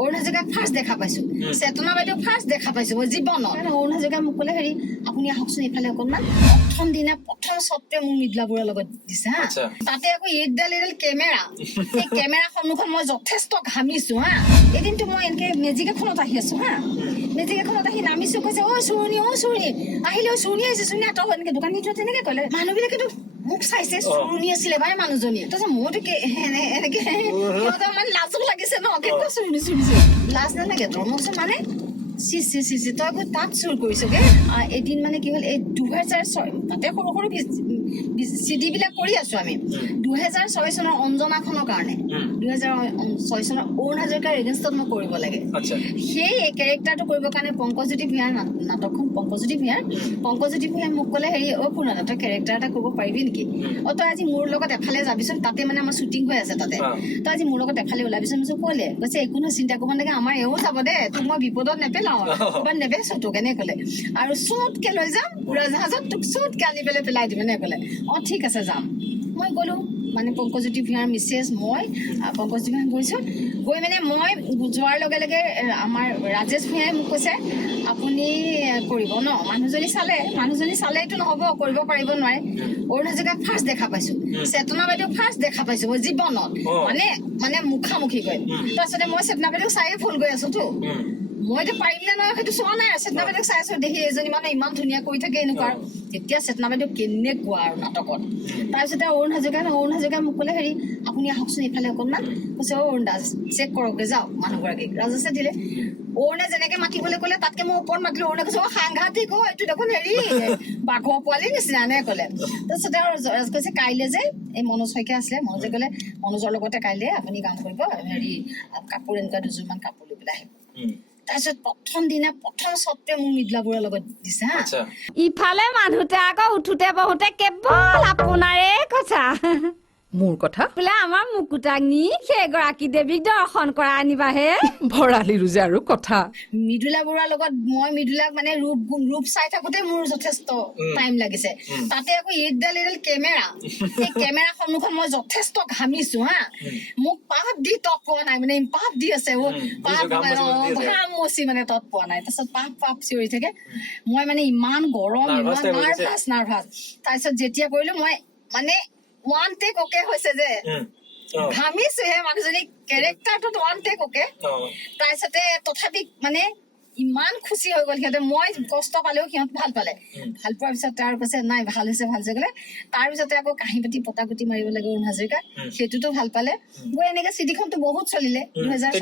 অৰুণ হাজৰিকাক ফাৰ্ষ্ট দেখা পাইছো চেতনা বাইদেউ ফাৰ্ষ্ট দেখা পাইছো মই জীৱনত অৰুণ হাজৰিকাই মোক ক'লে হেৰি আপুনি আহকচোন এইফালে অকণমান প্ৰথম চত্বে মোক মৃদুলা বৰুৱাৰ লগত দিছে হা তাতে আকৌ এইডাল কেমেৰা সেই কেমেৰা সন্মুখত মই যথেষ্ট ঘামিছো হা এদিনতো মই এনেকে মেজিক এখনত আহি আছো হা মেজিক এখনত আহি নামিছো কৈছে অ চুৰণি আহিলে চুৰণি আহিছে চুৰণি আঁতৰ এনেকে দোকান ভিতৰত তেনেকে ক'লে মানুহবিলাকেতো মোক চাইছে চুৰণি আছিলে বাই মানুহজনী তাৰপিছত মোৰতো এনেকে সিহঁতৰ মানে লাজো লাগিছে ন কেনেকুৱা চুৰণি লাজ নালাগে তোৰ মোকচোন মানে চি তই আকৌ তাত চুৰ কৰিছগে এদিন মানে কি হ'ল এই 2006 তাতে সৰু সৰু চিডি বিলাক কৰি আছো আমি 2006 চনৰ অঞ্জনাখনৰ কাৰণে 2006 চনৰ অৰুণ হাজৰিকাৰ এগেইনষ্টত মই কৰিব লাগে সেই কেৰেক্টাৰটো কৰিবৰ কাৰণে পংকজজ্যোতি ভূঞাৰ নাটকখন পংকজজ্যোতি ভূঞাই মোক ক'লে হেৰি অ শুনা তই কেৰেক্টাৰ এটা কৰিব পাৰিবি নেকি অ তই আজি মোৰ লগত এফালে যাবিচোন তাতে মানে আমাৰ শ্বুটিং হৈ আছে তাতে তই আজি মোৰ লগত এফালে ওলাবিচোন মোক ক'লে কৈছে একো নহয় চিন্তা কৰিব নালাগে আমাৰ এওঁ যাব দে তোক মই বিপদত নেপেলাওঁ ক'ৰবাত নেবেচো তোক এনে ক'লে আৰু চুটকে লৈ যাম উৰাজাহাজত তোক চুটকে আনি পেলাই দিম এনে ক'লে অ ঠিক আছে যাম মই গ'লো মানে পংকজজ্যোতি ভূঞাৰ মিছেছ মই পংকজজ্যোতি ভূঞা গৈছোঁ গৈ মানে মই যোৱাৰ লগে লগে আমাৰ ৰাজেশ ভূঞাই মোক কৈছে আপুনি কৰিব ন মানুহজনী চালে এইটো নহ'ব কৰিব পাৰিব নোৱাৰে অৰুণ হাজৰিকাক ফাৰ্ষ্ট দেখা পাইছো চেতনা বাইদেউ ফাৰ্ষ্ট দেখা পাইছো মই জীৱনত মানে মুখামুখি গৈ তাৰপিছতে মই চেতনা বাইদেউক চায়ে ফোন কৰি আছোতো মইতো পাৰিম নে নহয় সেইটো চোৱা নাই চেতনা বাইদেউক চাই আছো দেখি এজনী মানুহ ইমান ধুনীয়া কৰি থাকে এনেকুৱা তেতিয়া চেতনা বাইদেউ কেনেকুৱা আৰু নাটকত তাৰপিছতে অৰুণ হাজৰিকাই মোক ক'লে হেৰি আপুনি আহকচোন এইফালে অকণমান কৈছে অ অৰুণ দাস চেক কৰকগে যাওক মানুহগৰাকীক ৰাজেশে দিলে অৰুণে যেনেকে মাতিবলৈ ক'লে তাতকে মই ওপৰত মাতিলো অৰুণে কৈছে অ সাংঘাতিক অ এইটো দেখোন হেৰি বাঘৰ পোৱালি নিচিনা এনে ক'লে তাৰপিছতে আৰু ৰাজ কৈছে কাইলে যে এই মনোজ শইকীয়া আছিলে মনোজে ক'লে মনোজৰ লগতে কাইলে আপুনি কাম কৰিব হেৰি কাপোৰ এনেকুৱা দুযোৰমান কাপোৰ লৈ পেলাই আহিব তাৰপিছত প্ৰথম চত্বে মোক মৃদুলা বৰুৱাৰ লগত দিছে হা ইফালে মানুহতে আকৌ উঠোতে বহুতে কেৱল আপোনাৰে কথা মোৰ কথা বোলে আমাৰ মুকুতাক নি সেইগৰাকী দেৱীক দৰ্শন কৰা আনিবাহে ভৰালিৰো যে আৰু কথা মৃদুলা বৰুৱাৰ লগত মই মৃদুলাক মানে ৰূপ চাই থাকোতে মোৰ যথেষ্ট টাইম লাগিছে তাতে আকৌ এইডাল কেমেৰা সেই কেমেৰা সন্মুখত মই যথেষ্ট ঘামিছো হা মোক পাপ দি তৎ পোৱা নাই মানে পাপ দি আছে ঘাম মচি মানে তৎ পোৱা নাই তাৰপিছত পাপ চিঞৰি থাকে মই মানে ইমান গৰম ইমান নাৰ্ভাছ তাৰপিছত যেতিয়া কৰিলো মই মানে ওৱান টেক অকে হৈছে যে ঘামিছো হে মানুহজনী কেৰেক্টাৰটোত ওৱান টেক অকে তাৰপিছতে তথাপি মানে ইমান খুচি হৈ গ'ল সিহঁতে মই কষ্ট পালেও সিহঁত ভাল পালে ভাল পোৱাৰ পিছত তাৰ কৈছে নাই ভাল হৈছে ক'লে তাৰপিছতে আকৌ কাঁহী বাতি পটাগুটি মাৰিব লাগে অৰুণ হাজৰিকাক সেইটোতো ভাল পালে গৈ এনেকে চিডিখনতো বহুত চলিলে 2006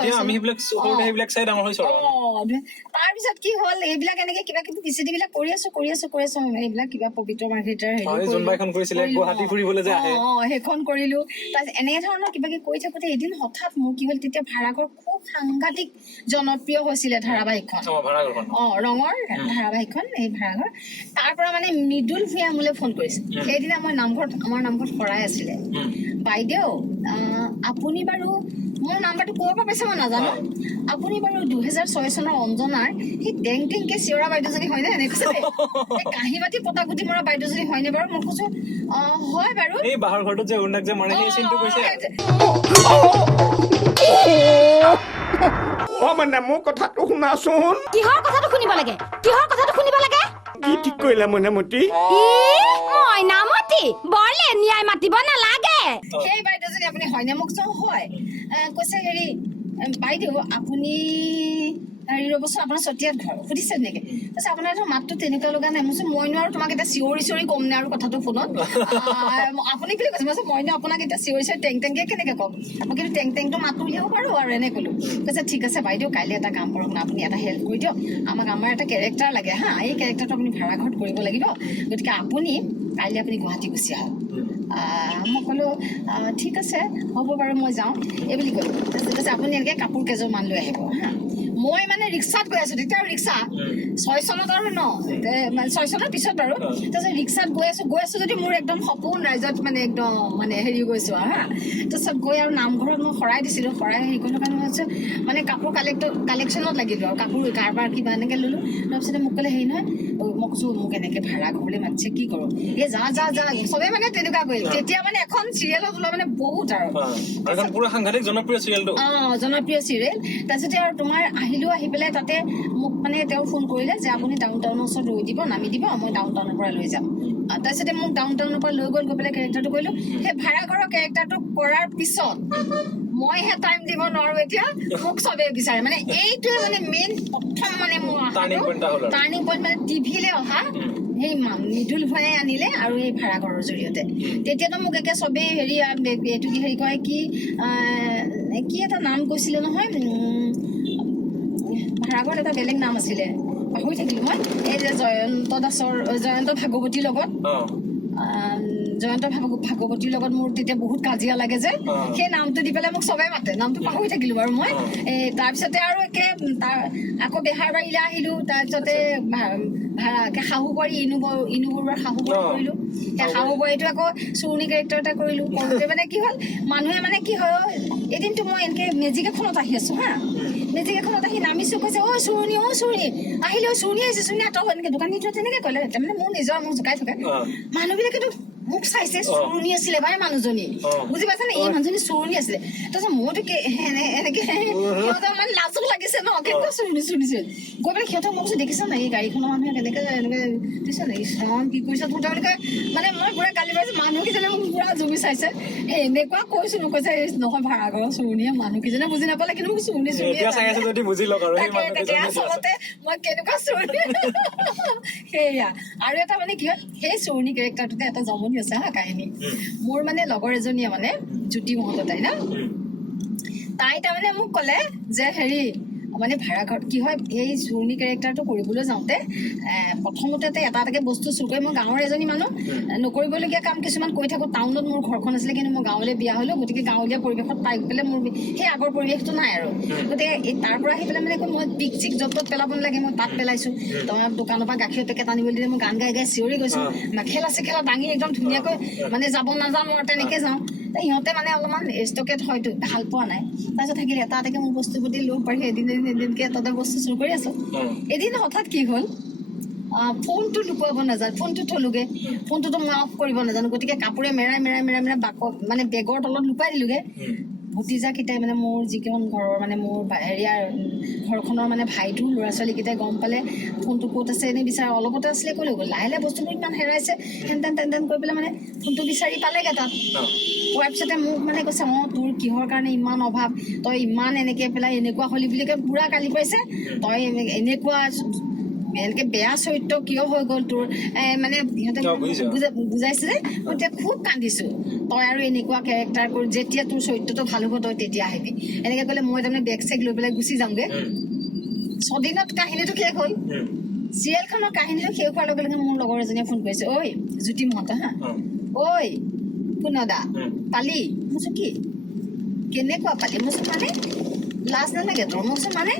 তাৰপিছত কি হ'ল এইবিলাক এনেকে কিবা কিবি চিডি বিলাক কৰি আছো এইবিলাক কিবা পবিত্ৰ মাৰ্ঘেৰিটাৰ সেইখন কৰিলো তাৰপিছত এনেকে ধৰণৰ কিবা কিবি কৰি থাকোতে এদিন হঠাৎ মোৰ কি হ'ল তেতিয়া ভাড়াঘৰ খুব সাংঘাতিক জনপ্ৰিয় হৈছিলে ধাৰাবাহিকখন ৰঙৰ ধাৰাবাহিকখন এই ভাড়াঘৰ তাৰ পৰা মানে মৃদুল ভূঞা মোলৈ ফোন কৰিছে সেইদিনা আমাৰ নামঘৰত শৰাই আছিলে বাইদেউ আপুনি বাৰু মোৰ নাম্বাৰটো ক'ৰ পৰা পাইছে মই নাজানো আপুনি বাৰু 2006 চনৰ অঞ্জনাৰ সেই টেংকে চিঞৰা বাইদেউজনী হয়নে এনেকৈ কাঁহী বাতি পটাগুটি মৰা বাইদেউজনী হয়নে বাৰু মই কৈছো হয় বাৰু এই বাহৰ ঘৰটোত যে অৰুণাক যে মাৰে সেই চিনটো কৈছে মানে মোৰ কথাটো শুনাচোন কিহৰ কথাটো শুনিব লাগে কি ঠিক কৰিলা মইনামতি মইনামতি বৰলে ন্যায় মাতিব নালাগে সেই বাইদেউজনী আপুনি হয়নে মোক হয় কৈছে হেৰি বাইদেউ আপুনি হেৰি ৰ'বচোন আপোনাৰ চতিয়াত ঘৰ সুধিছে নেকি কৈছে আপোনাৰ ধৰ মাতটো তেনেকুৱা লগা নাই মই নোৱাৰো তোমাক এতিয়া চিঞৰি ক'ম নে আৰু কথাটো ফোনত আপুনি বুলি কৈছে মই আপোনাক এতিয়া চিঞৰি টেংকে কেনেকে ক'ম মই কিন্তু টেংটো মাতটো উলিয়াব পাৰো আৰু এনে ক'লো কৈছে ঠিক আছে বাইদেউ কাইলৈ এটা কাম কৰক না আপুনি এটা হেল্প কৰি দিয়ক আমাৰ এটা কেৰেক্টাৰ লাগে হা এই কেৰেক্টাৰটো আপুনি ভাড়াঘৰত কৰিব লাগিব গতিকে আপুনি কাইলৈ আপুনি গুৱাহাটী গুচি আহক মই ক'লো ঠিক আছে হ'ব বাৰু মই যাওঁ এই বুলি ক'লো তাৰপিছত কৈছে আপুনি এনেকৈ কাপোৰ কেইযোৰমান লৈ আহিব হা মই মানে ৰিক্সাত গৈ আছো তেতিয়া ৰিক্সা 6 চনত আৰু ন মানে 6 চনৰ পিছত বাৰু তাৰপিছত ৰিক্সাত গৈ আছো যদি মোৰ একদম সপোন ৰাইজত মানে একদম মানে হেৰি গৈছো হা তাৰপিছত গৈ আৰু নামঘৰত মই শৰাই দিছিলো শৰাই হেৰি কৰিলো কাৰণে মানে কাপোৰ কালেকশ্যনত লাগিলো আৰু কাপোৰ কাৰবাৰ কিবা এনেকে ললো তাৰপিছতে মোক ক'লে হেৰি নহয় মই কৈছো মোক এনেকে ভাড়া ঘৰলৈ মাতিছে কি কৰো এই যা চবে মানে তেনেকুৱা কৰিল তেতিয়া মানে এখন চিৰিয়েলত ওলোৱা মানে বহুত আৰু পুৰা সাংঘাতিক জনপ্ৰিয় চিৰিয়েলটো জনপ্ৰিয় চিৰিয়েল তাৰপিছতে আৰু তোমাৰ আহি পেলাই তাতে মোক মানে তেওঁ ফোন কৰিলে যে আপুনি ডাউন টাউনৰ ওচৰত ৰৈ দিব নামি দিব মই ডাউন টাউনৰ পৰা লৈ যাম তাৰপিছতে মোক ডাউন টাউনৰ পৰা লৈ গৈ পেলাই কেৰেক্টাৰটো কৰিলো সেই ভাড়া ঘৰৰ কেৰেক্টাৰটো কৰাৰ পিছত মইহে টাইম দিব নোৱাৰো এতিয়া মোক চবে বিচাৰে মানে এইটোৱে মানে মেইন প্ৰথম মানে মোৰ টাৰ্ণিং পইণ্ট মানে টিভিলে অহা সেই মৃদুল ভয়ে আনিলে আৰু এই ভাড়া ঘৰৰ জৰিয়তে তেতিয়াতো মোক একে চবেই হেৰি এইটো কি হেৰি কয় কি এটা নাম কৈছিলে নহয় ভাড়া ঘৰত এটা বেলেগ নাম আছিলে পাহৰি থাকিলো মই এই যে জয়ন্ত ভাগৱতীৰ লগত জয়ন্ত ভাগৱতীৰ লগত মোৰ তেতিয়া বহুত কাজিয়া লাগে যে সেই নামটো দি পেলাই মোক চবে মাতে নামটো পাহৰি থাকিলো বাৰু মই তাৰপিছতে আৰু একে আকৌ বেহাৰবাৰীলৈ আহিলো তাৰপিছতে শাহু বোৱাৰী ইনু বৰুৱাৰ শাহু বোৱাৰী কৰিলো সেই শাহু বোৱাৰীটো আকৌ চুৰণি কেৰেক্টাৰ এটা কৰিলো কৰোঁতে মানে কি হ'ল মানুহে মানে কি হয় এদিনটো মই এনেকে মেজিক এখনত আহি আছো হা মেজিক এখনত আহি নামিছো কৈছে অ চুৰণি আহিলে চুৰণি আহিছে চুৰণি আঁতৰ এনেকে দোকানীটো তেনেকে ক'লে তাৰমানে মোৰ নিজৰ মোক জোকাই থাকে মানুহবিলাকেতো মোক চাইছে চুৰণি আছিলে বাই মানুহজনী বুজি পাইছা নে এই মানুহজনী চুৰণি আছিলে তাৰপিছত মইতো এনেকে সিহঁতৰ মানে লাজো লাগিছে ন কেনেকুৱা চুৰিছে গৈ পেলাই সিহঁতক মই কৈছো দেখিছা নাই এই গাড়ীখনৰ মানুহে কেনেকে এনেকে দিছে নে কি কৰিছে তেওঁলোকে মানে মই পুৰা গালি পাৰিছো মানুহকেইজনে মোক পুৰা জুমি চাইছে এনেকুৱা কৈছো কৈছে নহয় ভাড়া ঘৰৰ চুৰণিয়ে মানুহকেইজনে বুজি নাপালে কিন্তু মোক চুৰণি আচলতে মই কেনেকুৱা চুৰণি সেয়া আৰু এটা মানে কি হয় সেই চুৰণি কেৰেক্টাৰটোতে এটা জমনি আছে হা কাহিনী মোৰ মানে লগৰ এজনীয়ে মানে জ্যোতি মহন্ত তাই না তাই তাৰমানে মোক ক'লে যে হেৰি মানে ভাড়া ঘৰত কি হয় এই চুৰণি কেৰেক্টাৰটো কৰিবলৈ যাওঁতে প্ৰথমতে এটাকে বস্তু চুৰ কৰি মই গাঁৱৰ এজনী মানুহ নকৰিবলগীয়া কাম কিছুমান কৰি থাকো টাউনত মোৰ ঘৰখন আছিলে কিন্তু মই গাঁৱলৈ বিয়া হলো গতিকে গাঁৱলীয়া পৰিৱেশত পাই পেলাই মোৰ সেই আগৰ পৰিৱেশটো নাই আৰু গতিকে তাৰ পৰা আহি পেলাই মানে মই পিক চিক য'ত ত'ত পেলাব নালাগে মই তাত পেলাইছো তোমাৰ দোকানৰ পৰা গাখীৰ পেকেট আনিবলৈ দিলে মই গান গাই চিঞৰি গৈছো মেখেলা চেখেলা দাঙি একদম ধুনীয়াকৈ মানে যাব নাজানো আৰু তেনেকে যাওঁ সিহঁতে মানে অলপমান ষ্টকেট হয়তো ভাল পোৱা নাই তাৰপিছত থাকিলে এটা মোৰ বস্তু প্ৰতি লোভ পাৰি এদিনকে এটা বস্তু চুৰ কৰি আছো এদিন হঠাৎ কি হ'ল ফোনটো লুকুৱাব নাজানো ফোনটো থলোগে ফোনটোতো মই অফ কৰিব নাজানো গতিকে কাপোৰে মেৰাই মানে বেগৰ তলত লুকুৱাই দিলোগে ভতিজাকেইটাই মানে মোৰ যিকেইখন ঘৰৰ মানে মোৰ হেৰিয়াৰ ঘৰখনৰ মানে ভাইটো ল'ৰা ছোৱালীকেইটাই গম পালে ফোনটো ক'ত আছে এনেই বিচাৰে অলপতে আছিলে ক'লৈ গ'ল লাহে বস্তুবোৰ ইমান হেৰাইছে হেন তেন কৰি পেলাই মানে ফোনটো বিচাৰি পালেগে তাত পোৱাৰ পিছতে মোক মানে কৈছে তোৰ কিহৰ কাৰণে ইমান অভাৱ তই ইমান এনেকে পেলাই এনেকুৱা হলি বুলি কৈ পুৰা গালি পাৰিছে তই এনেকুৱা এনেকে বেয়া চৰিত্ৰ কিয় হৈ গ'ল তোৰ মানে সিহঁতে বুজাইছে যে মই এতিয়া খুব কান্দিছো তই আৰু এনেকুৱা কেৰেক্টাৰ কৰি যেতিয়া তোৰ চৰিত্ৰটো ভাল হ'ব তই তেতিয়া আহিবি এনেকে ক'লে মই তাৰমানে বেগ চেগ লৈ পেলাই গুচি যাওঁগে 6 দিনত কাহিনীটো শেষ হ'ল চিৰিয়েলখনৰ কাহিনীটো শেষ হোৱাৰ লগে লগে মোৰ লগৰ এজনীয়ে ফোন কৰিছে ঐ জ্যোতি মহন্ত হা ঐ পুনদা পালি মই কৈছো কি কেনেকুৱা পালি মই কৈছো মানে লাজ নালাগে তোৰ মই কৈছো মানে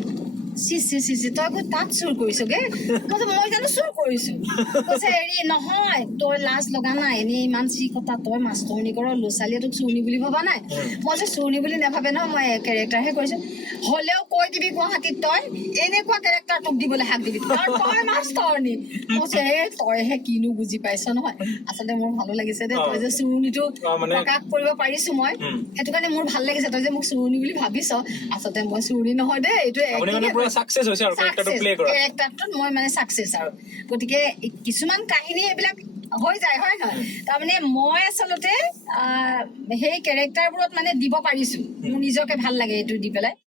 চি তই গৈ তাত চুৰ কৰিছগে মই জানো চুৰ কৰিছো কৈছে হেৰি নহয় তই লাজ লগা নাই এনেই ইমান চি কথা তই মাষ্টৰনি কৰ ল'ৰা ছোৱালীয়ে তোক চুৰণি বুলি ভবা নাই মই যে চুৰণি বুলি নাভাবে নহয় মই কেৰেক্টাৰহে কৰিছো হলেও কৈ দিবি গুৱাহাটীত তই এনেকুৱা কেৰেক্টাৰ তোক দিবলৈ হাক দিবি তই মাষ্টৰনি কৈছে তইহে কিনো বুজি পাইছ নহয় আচলতে মোৰ ভালো লাগিছে দে তই যে চুৰণিটো প্ৰকাশ কৰিব পাৰিছো মই সেইটো কাৰণে মোৰ ভাল লাগিছে তই যে মোক চুৰণি বুলি ভাবিছ আচলতে মই চুৰণি নহয় দেই এইটো কেৰেক্টাৰটোত মই মানে চাকচেছ আৰু গতিকে কিছুমান কাহিনী এইবিলাক হৈ যায় হয় নহয় তাৰমানে মই আচলতে সেই কেৰেক্টাৰবোৰত মানে দিব পাৰিছো মোৰ নিজকে ভাল লাগে এইটো দি পেলাই